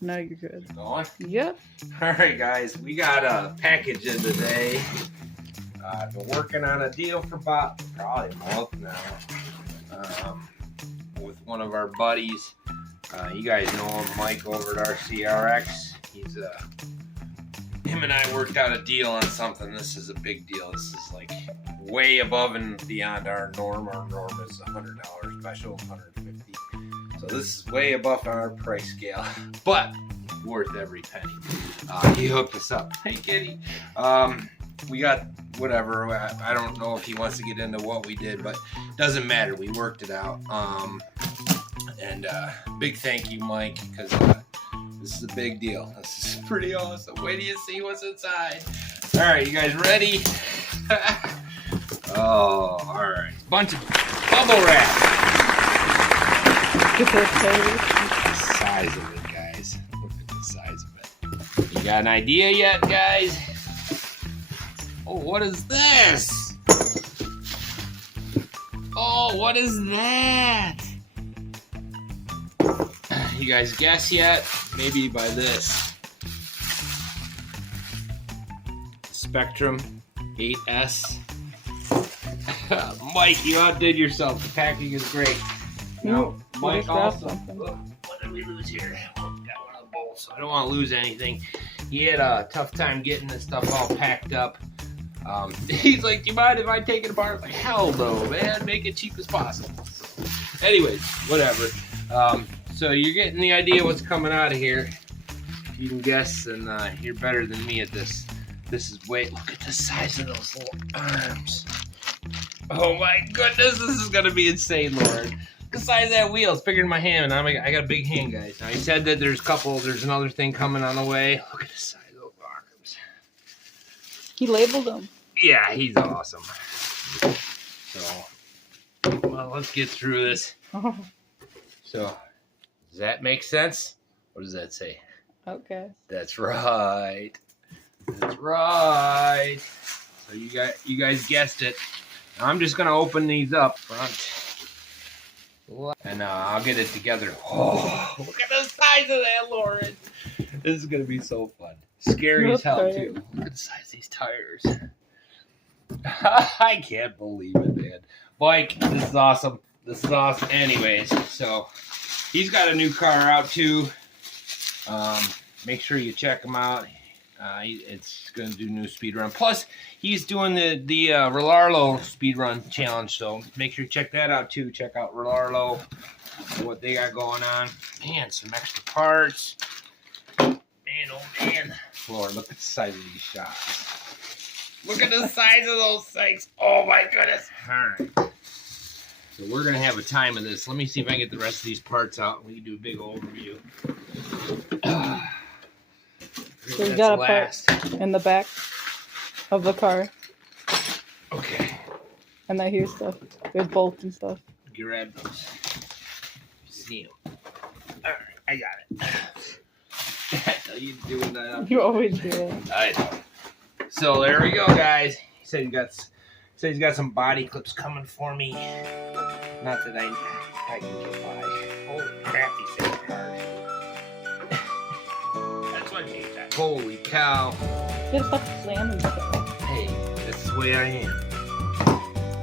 No, you're good. Going? Yep. All right, guys, we got a package in today. I've been working on a deal for about probably a month now with one of our buddies. You guys know him, Mike, over at RCRX. He's him and I worked out a deal on something. This is a big deal. This is like way above and beyond our norm. Our norm is $100 special, $150. So this is way above our price scale, but worth every penny. He hooked us up. Hey, kitty. We got whatever. I don't know if he wants to get into what we did, but doesn't matter. We worked it out. And big thank you, Mike, because this is a big deal. This is pretty awesome. Wait till you see what's inside. All right, you guys ready? Oh, all right. Bunch of bubble wrap. Look at the size of it, guys. Look at the size of it. You got an idea yet, guys? Oh, what is this? Oh, what is that? You guys guess yet? Maybe by this. Spectrum 8S. Mike, you outdid yourself. The packing is great. No, Mike also. What did we lose here? Oh, got one of the bolts, so I don't want to lose anything. He had a tough time getting this stuff all packed up. He's like, do you mind if I take it apart? I'm like, hell no, man. Make it cheap as possible. Anyways, whatever. So you're getting the idea what's coming out of here. If you can guess, then you're better than me at this. This is way. Look at the size of those little arms. Oh my goodness, this is gonna be insane, Lauren. Look at the size of that wheel. It's bigger than my hand, and I got a big hand, guys. Now, he said that there's another thing coming on the way. Look at the size of those arms. He labeled them. Yeah, he's awesome. So, well, let's get through this. So, does that make sense? What does that say? Okay. That's right. That's right. So you guys guessed it. Now I'm just gonna open these up front, and I'll get it together. Oh, look at the size of that, Lauren. This is gonna be so fun. Scary as hell too. Look at the size of these tires. I can't believe it, man. Mike, this is awesome. This is awesome. Anyways, so he's got a new car out too. Make sure you check him out. It's going to do new speed run. Plus, he's doing the Relarlo speed run challenge. So make sure you check that out too. Check out Relarlo, what they got going on. Man, some extra parts. Man, oh man. Lord, look at the size of these shots. Look at the size of those things. Oh my goodness. All right. So we're going to have a time of this. Let me see if I can get the rest of these parts out. We can do a big overview. So you got a part in the back of the car. Okay. And then here's stuff. There's bolts and stuff. Grab those. See them. All right, I got it. You doing that? You always do it. I know. So there we go, guys. He said he's got some body clips coming for me. Not that I can get by. Holy crap, these things are hard. That's what made that. Holy cow. Just stop slamming stuff. Hey, that's the way I am.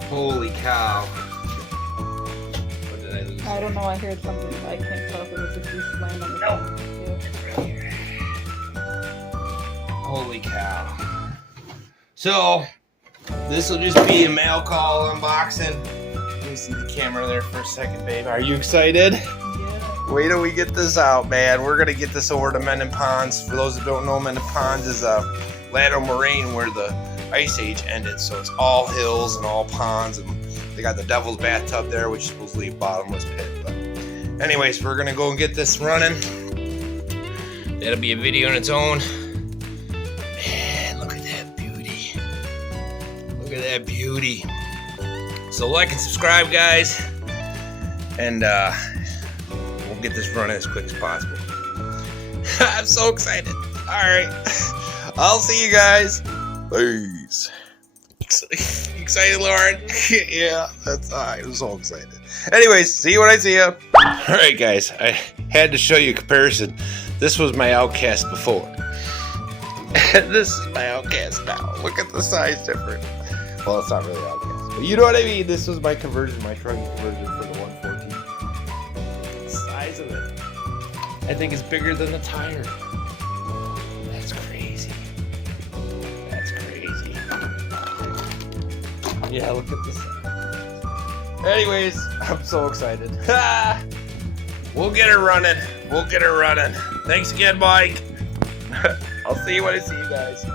Holy cow. What did I lose? I don't know, I heard something, but I can't tell if it was just you slamming it. No. It's right here. Holy cow. So, this will just be a mail call unboxing. Let me see the camera there for a second, babe. Are you excited? Yeah. Wait till we get this out, man. We're going to get this over to Mendon Ponds. For those that don't know, Mendon Ponds is a ladder moraine where the Ice Age ended. So it's all hills and all ponds. And they got the Devil's Bathtub there, which is supposedly a bottomless pit. But anyways, we're going to go and get this running. That'll be a video on its own. Man, look at that beauty. Look at that beauty. So like and subscribe, guys. And we'll get this running as quick as possible. I'm so excited. All right. I'll see you guys. Peace. Excited, Lauren? Yeah, I'm so excited. Anyways, see you when I see you. All right, guys. I had to show you a comparison. This was my Outcast before. And this is my Outcast now. Look at the size difference. Well, it's not really Outcast, but you know what I mean. This was my conversion, my trucking conversion for the 114. The size of it, I think, is bigger than the tire. That's crazy. That's crazy. Yeah, look at this. Anyways, I'm so excited. We'll get her running. We'll get her running. Thanks again, Mike. I'll see you when I see you guys.